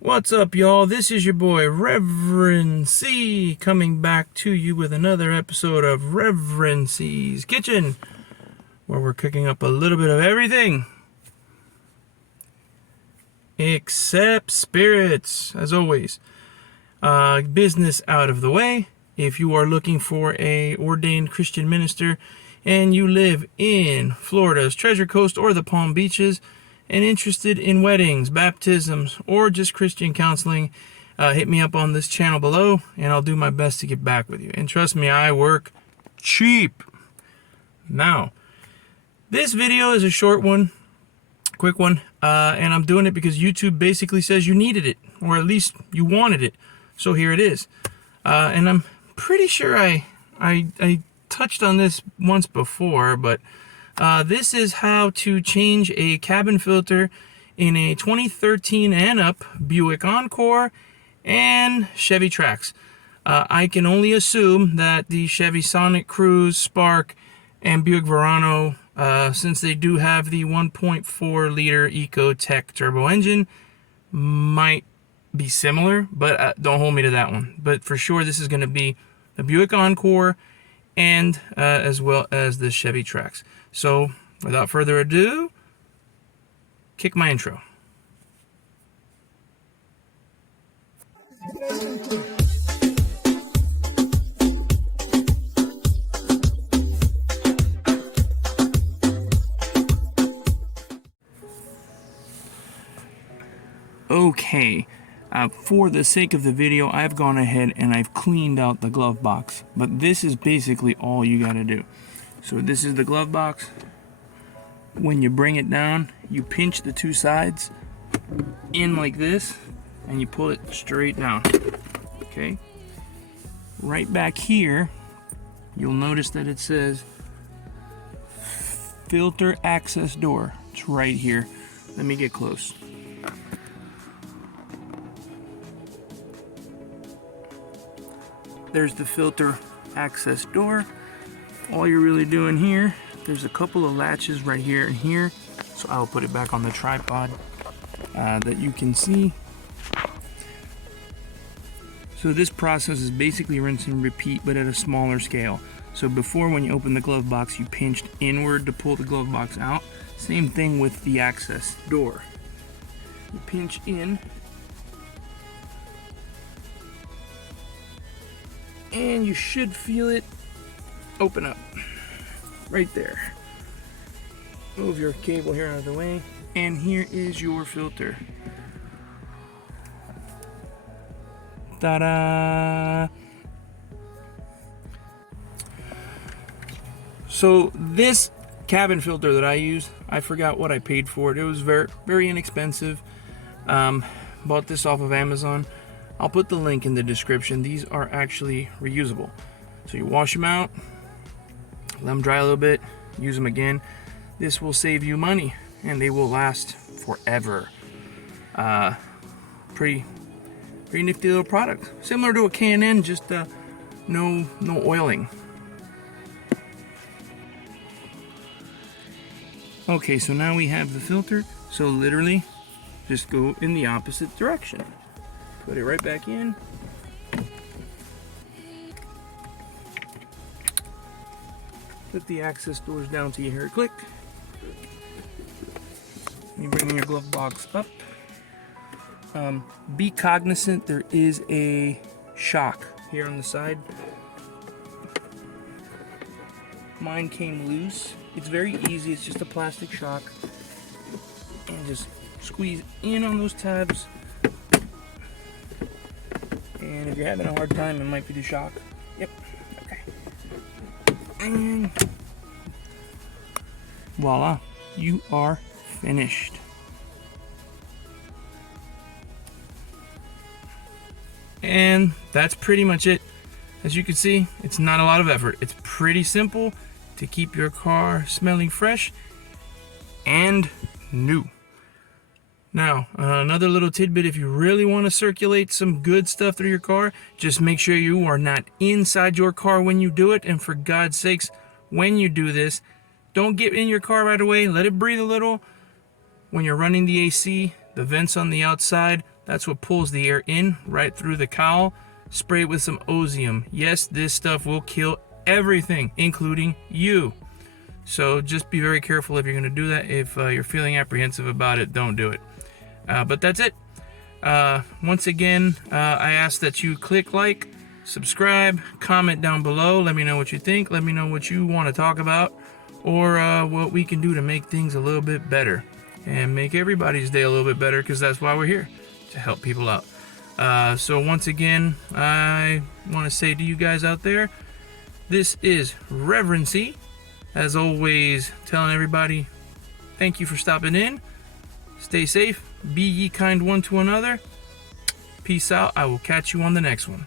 What's up, y'all? This is your boy Reverend C coming back to you with another episode of Reverend C's Kitchen, where we're cooking up a little bit of everything except spirits, as always. Business out of the way. If you are looking for a ordained Christian minister and you live in Florida's Treasure Coast or the Palm Beaches and interested in weddings, baptisms, or just Christian counseling, hit me up on this channel below and I'll do my best to get back with you. And trust me, I work cheap. Now, this video is a short one, quick one, and I'm doing it because YouTube basically says you needed it, or at least you wanted it. So here it is. And I'm pretty sure I touched on this once before, but this is how to change a cabin filter in a 2013 and up Buick Encore and Chevy Trax. I can only assume that the Chevy Sonic Cruise, Spark, and Buick Verano, since they do have the 1.4 liter EcoTech turbo engine, might be similar, but don't hold me to that one. But for sure, this is going to be the Buick Encore and as well as the Chevy Trax. So without further ado, kick my intro. Okay, for the sake of the video, I've gone ahead and I've cleaned out the glove box, but this is basically all you gotta do. So this is the glove box. When you bring it down, you pinch the two sides in like this and you pull it straight down. Okay, right back here you'll notice that it says filter access door. It's right here. Let me get close. There's the filter access door. All you're really doing here, there's a couple of latches right here and here, so I'll put it back on the tripod that you can see. So this process is basically rinse and repeat, but at a smaller scale. So before, when you open the glove box, you pinched inward to pull the glove box out. Same thing with the access door. You pinch in and you should feel it open up right there. Move your cable here out of the way, and here is your filter. Ta-da! So this cabin filter that I use, I forgot what I paid for it. It was very inexpensive. Bought this off of Amazon. I'll put the link in the description. These are actually reusable. So you wash them out, let them dry a little bit, use them again. This will save you money and they will last forever. Pretty nifty little product. Similar to a K&N, just no oiling. Okay, so now we have the filter. So literally just go in the opposite direction. Put it right back in. Put the access doors down till you hear it click. You bring your glove box up. Be cognizant there is a shock here on the side. Mine came loose. It's very easy, it's just a plastic shock. And just squeeze in on those tabs. And if you're having a hard time, it might be the shock. Yep, okay. And voila, you are finished. And that's pretty much it. As you can see, it's not a lot of effort. It's pretty simple to keep your car smelling fresh and new. Now, another little tidbit, if you really want to circulate some good stuff through your car, just make sure you are not inside your car when you do it. And for God's sakes, when you do this, don't get in your car right away. Let it breathe a little. When you're running the AC, the vents on the outside, That's what pulls the air in right through the cowl. Spray it with some Osium. Yes, this stuff will kill everything, including you. So just be very careful if you're going to do that. If you're feeling apprehensive about it, don't do it. But that's it. Once again, I ask that you click like, subscribe, comment down below. Let me know what you think. Let me know what you want to talk about, or what we can do to make things a little bit better and make everybody's day a little bit better, because that's why we're here, to help people out. So once again, I want to say to you guys out there, this is Reverend. As always, telling everybody, thank you for stopping in. Stay safe. Be ye kind one to another. Peace out. I will catch you on the next one.